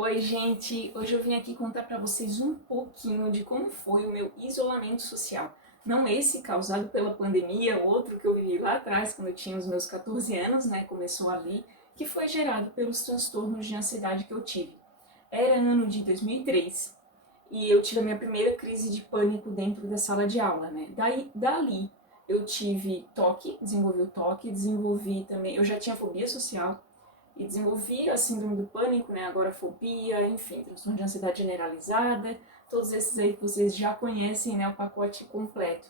Oi, gente! Hoje eu vim aqui contar pra vocês um pouquinho de como foi o meu isolamento social. Não esse causado pela pandemia, outro que eu vivi lá atrás, quando eu tinha os meus 14 anos, né? Começou ali, que foi gerado pelos transtornos de ansiedade que eu tive. Era ano de 2003 e eu tive a minha primeira crise de pânico dentro da sala de aula, né? Dali eu tive toque, desenvolvi o toque, desenvolvi também, eu já tinha fobia social, e desenvolvi a síndrome do pânico, né, agorafobia, enfim, transtorno de ansiedade generalizada, todos esses aí que vocês já conhecem, né, o pacote completo.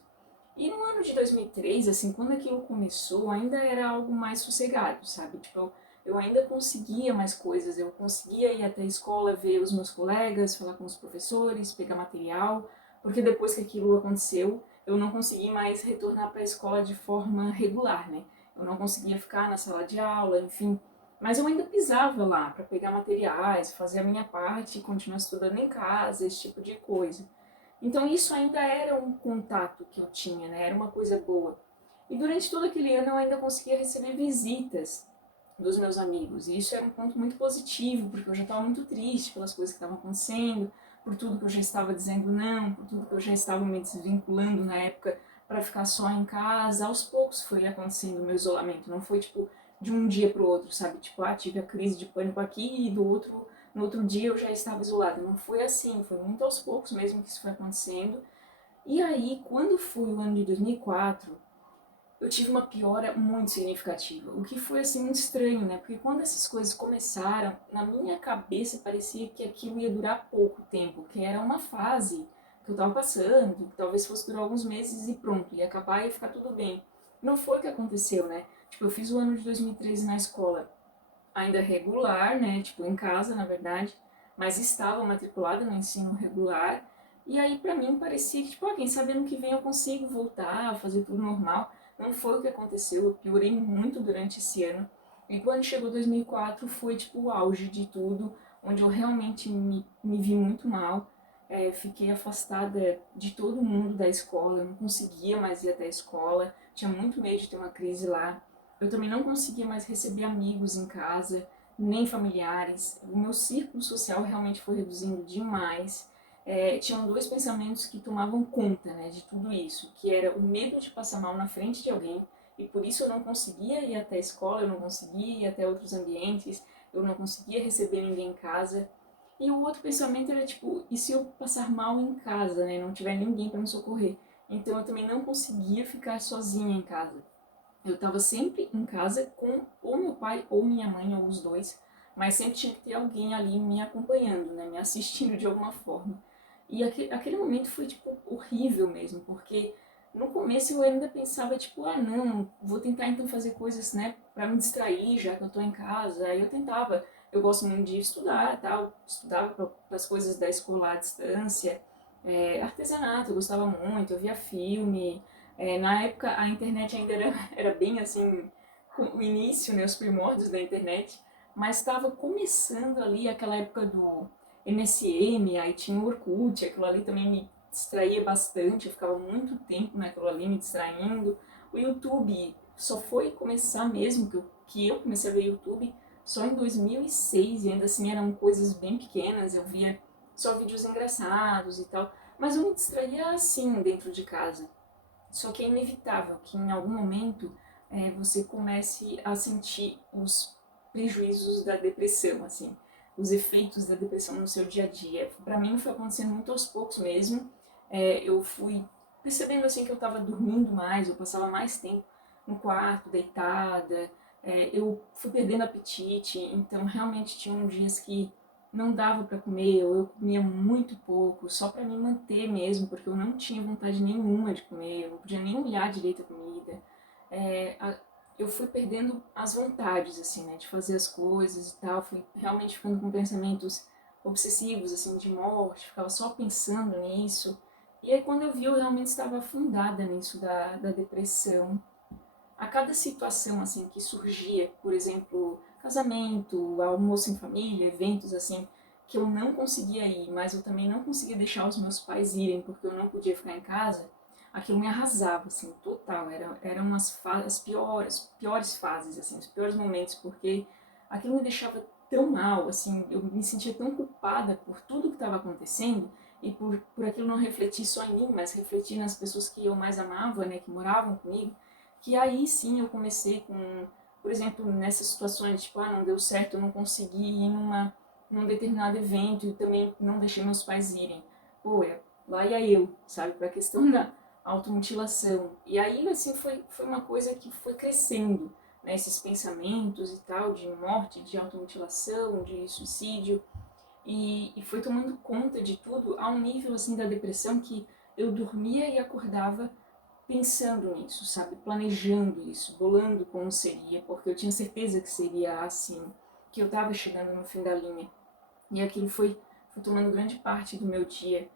E no ano de 2003, assim, quando aquilo começou, ainda era algo mais sossegado, sabe? Tipo, eu ainda conseguia mais coisas, eu conseguia ir até a escola, ver os meus colegas, falar com os professores, pegar material, porque depois que aquilo aconteceu, eu não consegui mais retornar para a escola de forma regular, né? Eu não conseguia ficar na sala de aula, enfim, mas eu ainda pisava lá para pegar materiais, fazer a minha parte, continuar estudando em casa, esse tipo de coisa. Então isso ainda era um contato que eu tinha, né? Era uma coisa boa. E durante todo aquele ano eu ainda conseguia receber visitas dos meus amigos. E isso era um ponto muito positivo, porque eu já estava muito triste pelas coisas que estavam acontecendo, por tudo que eu já estava dizendo não, por tudo que eu já estava me desvinculando na época para ficar só em casa. Aos poucos foi acontecendo o meu isolamento, não foi tipo de um dia para o outro, sabe? Tipo, tive a crise de pânico aqui e no outro dia eu já estava isolada. Não foi assim, foi muito aos poucos mesmo que isso foi acontecendo. E aí, quando foi o ano de 2004, eu tive uma piora muito significativa, o que foi assim muito estranho, né? Porque quando essas coisas começaram, na minha cabeça parecia que aquilo ia durar pouco tempo, que era uma fase que eu estava passando, que talvez fosse durar alguns meses e pronto, ia acabar e ia ficar tudo bem. Não foi o que aconteceu, né? Tipo, eu fiz o ano de 2013 na escola ainda regular, né? Tipo, em casa, na verdade, mas estava matriculada no ensino regular. E aí, pra mim, parecia que, tipo, quem sabe ano que vem eu consigo voltar a fazer tudo normal. Não foi o que aconteceu, eu piorei muito durante esse ano. E quando chegou 2004 foi, tipo, o auge de tudo, onde eu realmente me vi muito mal. Fiquei afastada de todo mundo da escola, eu não conseguia mais ir até a escola, tinha muito medo de ter uma crise lá. Eu também não conseguia mais receber amigos em casa, nem familiares. O meu círculo social realmente foi reduzindo demais. Tinham dois pensamentos que tomavam conta, né, de tudo isso, que era o medo de passar mal na frente de alguém, e por isso eu não conseguia ir até a escola, eu não conseguia ir até outros ambientes, eu não conseguia receber ninguém em casa. E o outro pensamento era tipo, e se eu passar mal em casa, né, não tiver ninguém para me socorrer? Então eu também não conseguia ficar sozinha em casa. Eu estava sempre em casa com ou meu pai ou minha mãe, ou os dois, mas sempre tinha que ter alguém ali me acompanhando, né, me assistindo de alguma forma. E aquele momento foi, tipo, horrível mesmo, porque no começo eu ainda pensava, tipo, não, vou tentar então fazer coisas, né, pra me distrair, já que eu tô em casa. Aí eu tentava, eu gosto muito de estudar, tal, estudava para as coisas da escola à distância, artesanato, eu gostava muito, eu via filme, na época a internet ainda era bem assim, com o início, né, os primórdios da internet, mas estava começando ali aquela época do MSN, aí tinha o Orkut, aquilo ali também me distraía bastante, eu ficava muito tempo naquilo ali me distraindo. O YouTube só foi começar mesmo, que eu comecei a ver YouTube só em 2006, e ainda assim eram coisas bem pequenas, eu via só vídeos engraçados e tal, mas eu me distraía assim dentro de casa. Só que é inevitável que em algum momento você comece a sentir os prejuízos da depressão, assim, os efeitos da depressão no seu dia a dia. Para mim foi acontecendo muito aos poucos mesmo. Eu fui percebendo assim que eu estava dormindo mais, eu passava mais tempo no quarto, deitada. Eu fui perdendo apetite, então realmente tinham dias que não dava para comer, ou eu comia muito pouco, só para me manter mesmo, porque eu não tinha vontade nenhuma de comer, eu não podia nem olhar direito a comida. É, a, eu fui perdendo as vontades, assim, né, de fazer as coisas e tal, fui realmente ficando com pensamentos obsessivos, assim, de morte, ficava só pensando nisso. E aí quando eu vi, eu realmente estava afundada nisso da depressão. A cada situação assim que surgia, por exemplo, casamento, almoço em família, eventos assim, que eu não conseguia ir, mas eu também não conseguia deixar os meus pais irem porque eu não podia ficar em casa, aquilo me arrasava assim, total, eram as piores fases assim, os piores momentos, porque aquilo me deixava tão mal, assim, eu me sentia tão culpada por tudo que estava acontecendo e por aquilo não refletir só em mim, mas refletir nas pessoas que eu mais amava, né, que moravam comigo, que aí sim eu comecei com, por exemplo, nessas situações, tipo, não deu certo, eu não consegui ir num determinado evento e também não deixei meus pais irem. Pô, lá ia eu, sabe, para a questão da automutilação. E aí, assim, foi uma coisa que foi crescendo, né, esses pensamentos e tal, de morte, de automutilação, de suicídio, e foi tomando conta de tudo a um nível, assim, da depressão que eu dormia e acordava pensando nisso, sabe, planejando isso, bolando como seria, porque eu tinha certeza que seria assim, que eu estava chegando no fim da linha. E aquilo foi tomando grande parte do meu dia,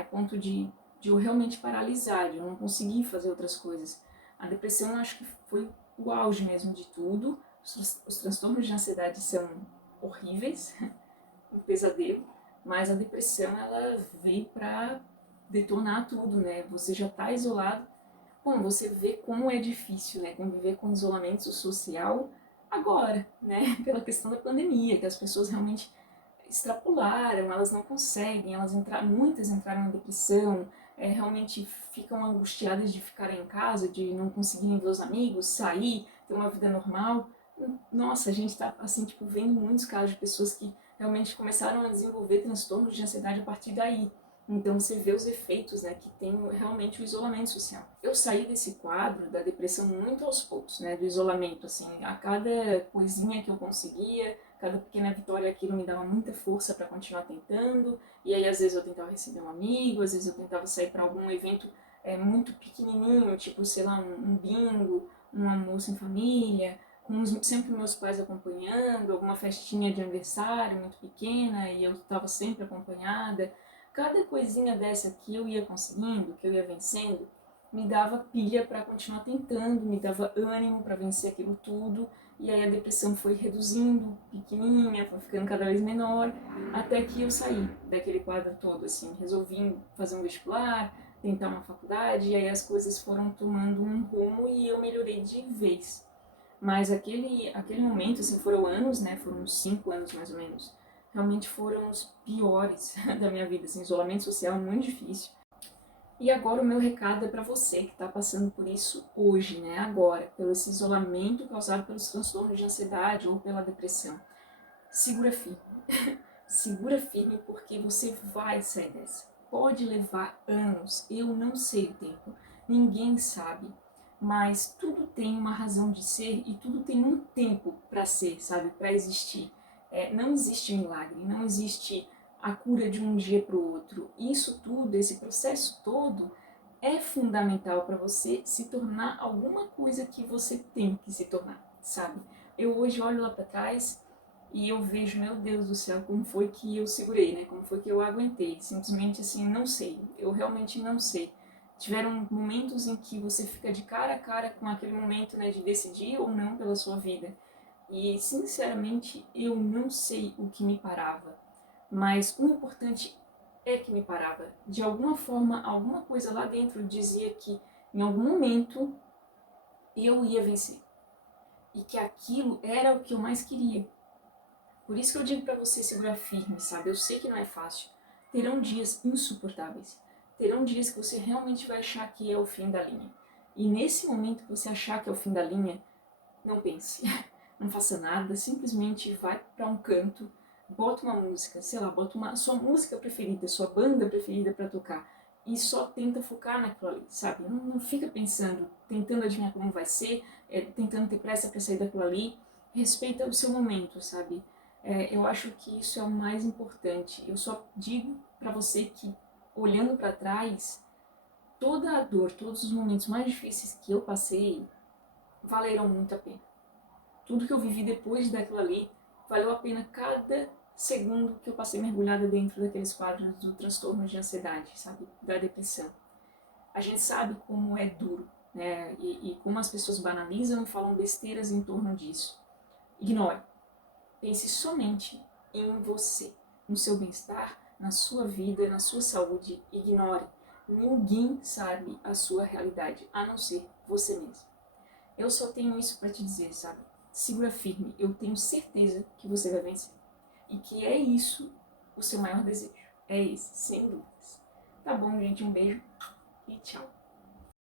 a ponto de eu realmente paralisar, de eu não conseguir fazer outras coisas. A depressão, eu acho que foi o auge mesmo de tudo. Os transtornos de ansiedade são horríveis, um pesadelo, mas a depressão, ela veio para detonar tudo, né? Você já está isolado. Bom, você vê como é difícil, né, conviver com isolamento social agora, né, pela questão da pandemia, que as pessoas realmente extrapolaram, elas não conseguem, muitas entraram em depressão, realmente ficam angustiadas de ficarem em casa, de não conseguirem ver os amigos, sair, ter uma vida normal. Nossa, a gente está assim, tipo, vendo muitos casos de pessoas que realmente começaram a desenvolver transtornos de ansiedade a partir daí. Então você vê os efeitos, né, que tem realmente o isolamento social. Eu saí desse quadro da depressão muito aos poucos, né, do isolamento, assim, a cada coisinha que eu conseguia, cada pequena vitória, aquilo me dava muita força para continuar tentando. E aí às vezes eu tentava receber um amigo, às vezes eu tentava sair para algum evento muito pequenininho, tipo, sei lá, um bingo, um almoço em família, sempre meus pais acompanhando, alguma festinha de aniversário muito pequena e eu estava sempre acompanhada. Cada coisinha dessa que eu ia conseguindo, que eu ia vencendo, me dava pilha para continuar tentando, me dava ânimo para vencer aquilo tudo. E aí a depressão foi reduzindo, pequenininha, foi ficando cada vez menor, até que eu saí daquele quadro todo, assim, resolvi fazer um vestibular, tentar uma faculdade, e aí as coisas foram tomando um rumo e eu melhorei de vez. Mas aquele momento, assim, foram anos, né, foram uns 5 anos mais ou menos, realmente foram os piores da minha vida, assim, isolamento social muito difícil. E agora o meu recado é para você que está passando por isso hoje, né? Agora, pelo esse isolamento causado pelos transtornos de ansiedade ou pela depressão. Segura firme. Segura firme porque você vai sair dessa. Pode levar anos, eu não sei o tempo, ninguém sabe, mas tudo tem uma razão de ser e tudo tem um tempo para ser, sabe? Para existir. Não existe milagre, não existe a cura de um dia para o outro. Isso tudo, esse processo todo, é fundamental para você se tornar alguma coisa que você tem que se tornar, sabe? Eu hoje olho lá para trás e eu vejo, meu Deus do céu, como foi que eu segurei, né? Como foi que eu aguentei. Simplesmente assim, não sei. Eu realmente não sei. Tiveram momentos em que você fica de cara a cara com aquele momento, né, de decidir ou não pela sua vida. E, sinceramente, eu não sei o que me parava. Mas o importante é que me parava. De alguma forma, alguma coisa lá dentro dizia que em algum momento eu ia vencer. E que aquilo era o que eu mais queria. Por isso que eu digo para você segurar firme, sabe? Eu sei que não é fácil. Terão dias insuportáveis. Terão dias que você realmente vai achar que é o fim da linha. E nesse momento que você achar que é o fim da linha, não pense. Não faça nada, simplesmente vai para um canto, bota uma música, sei lá, bota uma sua música preferida, sua banda preferida para tocar e só tenta focar naquilo ali, sabe? Não fica pensando, tentando adivinhar como vai ser, tentando ter pressa para sair daquilo ali. Respeita o seu momento, sabe? Eu acho que isso é o mais importante. Eu só digo para você que, olhando para trás, toda a dor, todos os momentos mais difíceis que eu passei valeram muito a pena. Tudo que eu vivi depois daquilo ali valeu a pena cada segundo que eu passei mergulhada dentro daqueles quadros do transtorno de ansiedade, sabe? Da depressão. A gente sabe como é duro, né? E como as pessoas banalizam e falam besteiras em torno disso. Ignore. Pense somente em você, no seu bem-estar, na sua vida, na sua saúde. Ignore. Ninguém sabe a sua realidade, a não ser você mesmo. Eu só tenho isso para te dizer, sabe? segura firme. Eu tenho certeza que você vai vencer. E que é isso o seu maior desejo. É esse, sem dúvidas. Tá bom, gente? Um beijo e tchau.